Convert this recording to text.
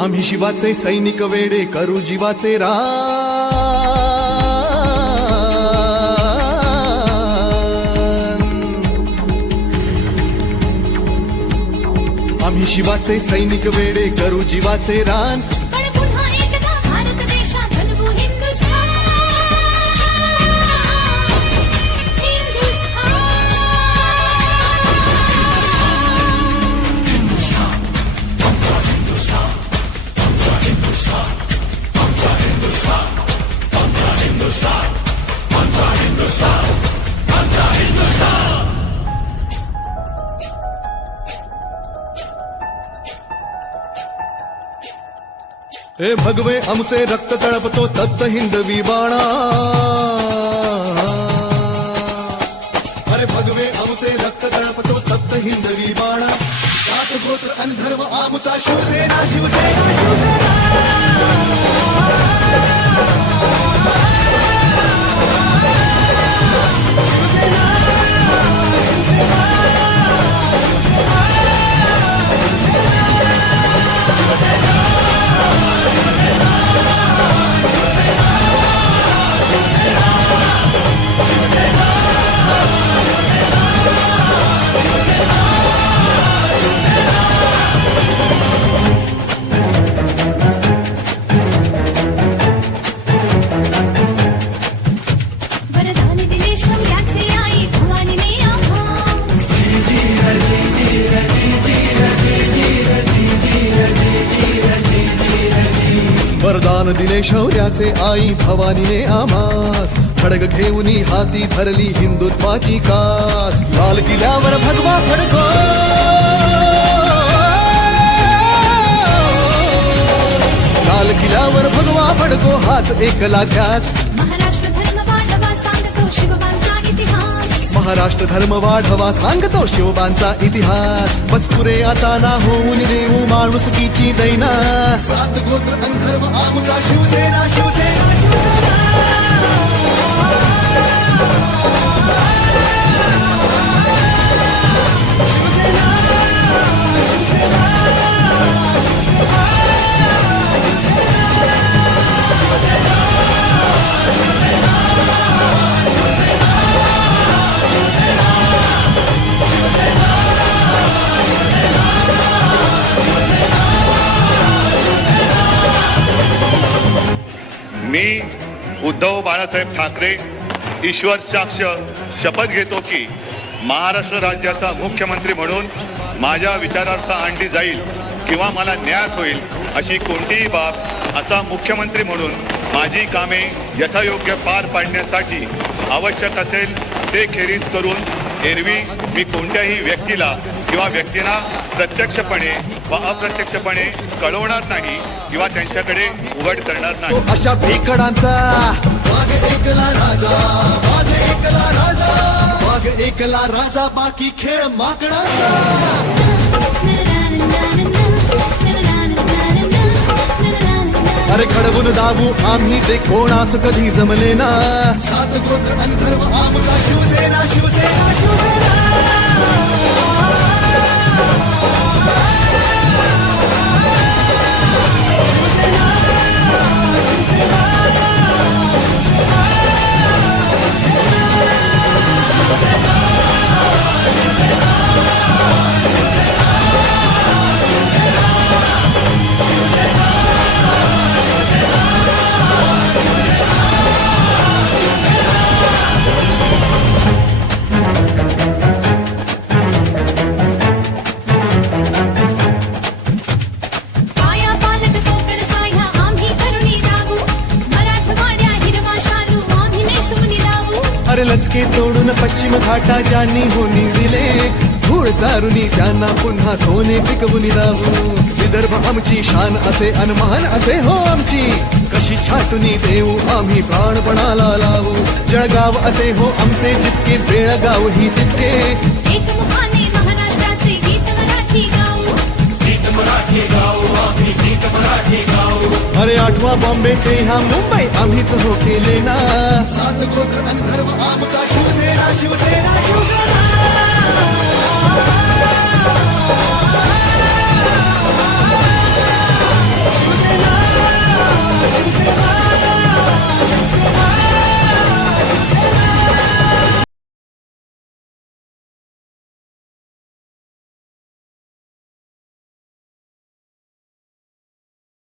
आम्ही शिवाचे सैनिक वेडे करू जीवाचे रान। आम्ही शिवाचे सैनिक वेडे करू जीवाचे रान। हे भगवे आमचे रक्त तळपतो तप्त हिंदवी बाणा। अरे भगवे आमचे रक्त तळपतो तप्त हिंदवी बाणा। जात गोत्र आणि धर्म आमचा शिवसेना शिवसेना शिवसेना। वरदान दिले शौर्याचे आई भवानीने आम्हास। खडग घेऊनी हाती धरली हिंदुत्वाची कास। लाल किल्ल्यावर भगवा फडको, लाल किल्ल्यावर भगवा फडको हाच एकला ध्यास। महाराष्ट्र धर्म वाढवा सांगतो शिवबांचा इतिहास। बस पुरे आता ना होऊन देऊ माणुसकीची दैना। सात गोत्र आणि धर्म आमचा शिवसेना शिवसेना शिवसेना। मी उद्धव बाळासाहेब ठाकरे ईश्वर साक्ष शपथ घेतो की महाराष्ट्र राज्याचा मुख्यमंत्री म्हणून माझ्या विचारार्थ आणली जाईल किंवा मला न्याय होईल अशी कोणतीही बाब असा मुख्यमंत्री म्हणून माझी कामे यथायोग्य पार पाडण्यासाठी आवश्यक असेल ते खेरीज करून एरवी मी कोणत्याही व्यक्तीला किंवा व्यक्तींना प्रत्यक्षपणे व अप्रत्यक्षपणे कळवणार नाही किंवा त्यांच्याकडे उघड करणार नाही। अशा भेकडांचा वाघ एकला राजा, वाघ एकला राजा, वाघ एकला राजा, बाकी खेळ माकडांचा। अरे खडवून दाबू आम्ही जे कोणास कधी जमले ना। सात गोत्र आणि धर्म आमचा शिवसेना शिवसेना शिवसेना। अरे लचके तोडून पश्चिम घाटा ज्यांनी होनी दिले। धूळ चारुनी त्यांना पुन्हा सोने पिकवून दावू। विदर्भ आमची शान असे अनमान असे हो आमची। कशी छाटुनी देऊ आम्ही प्राणपणाला लावू। जळगाव असे हो आमचे जितके बेळगाव ही तितके। एकमुखाने महाराष्ट्राचे गीत मराठी गाऊ, गीत मराठी गाऊ, आम्ही गीत मराठी गाऊ। अरे आठवा बॉम्बेचे ह्या मुंबई आम्हीच हो केले ना। सात गोत्र आणि धर्म आमचा शिवसेना शिवसेना शिवसेना।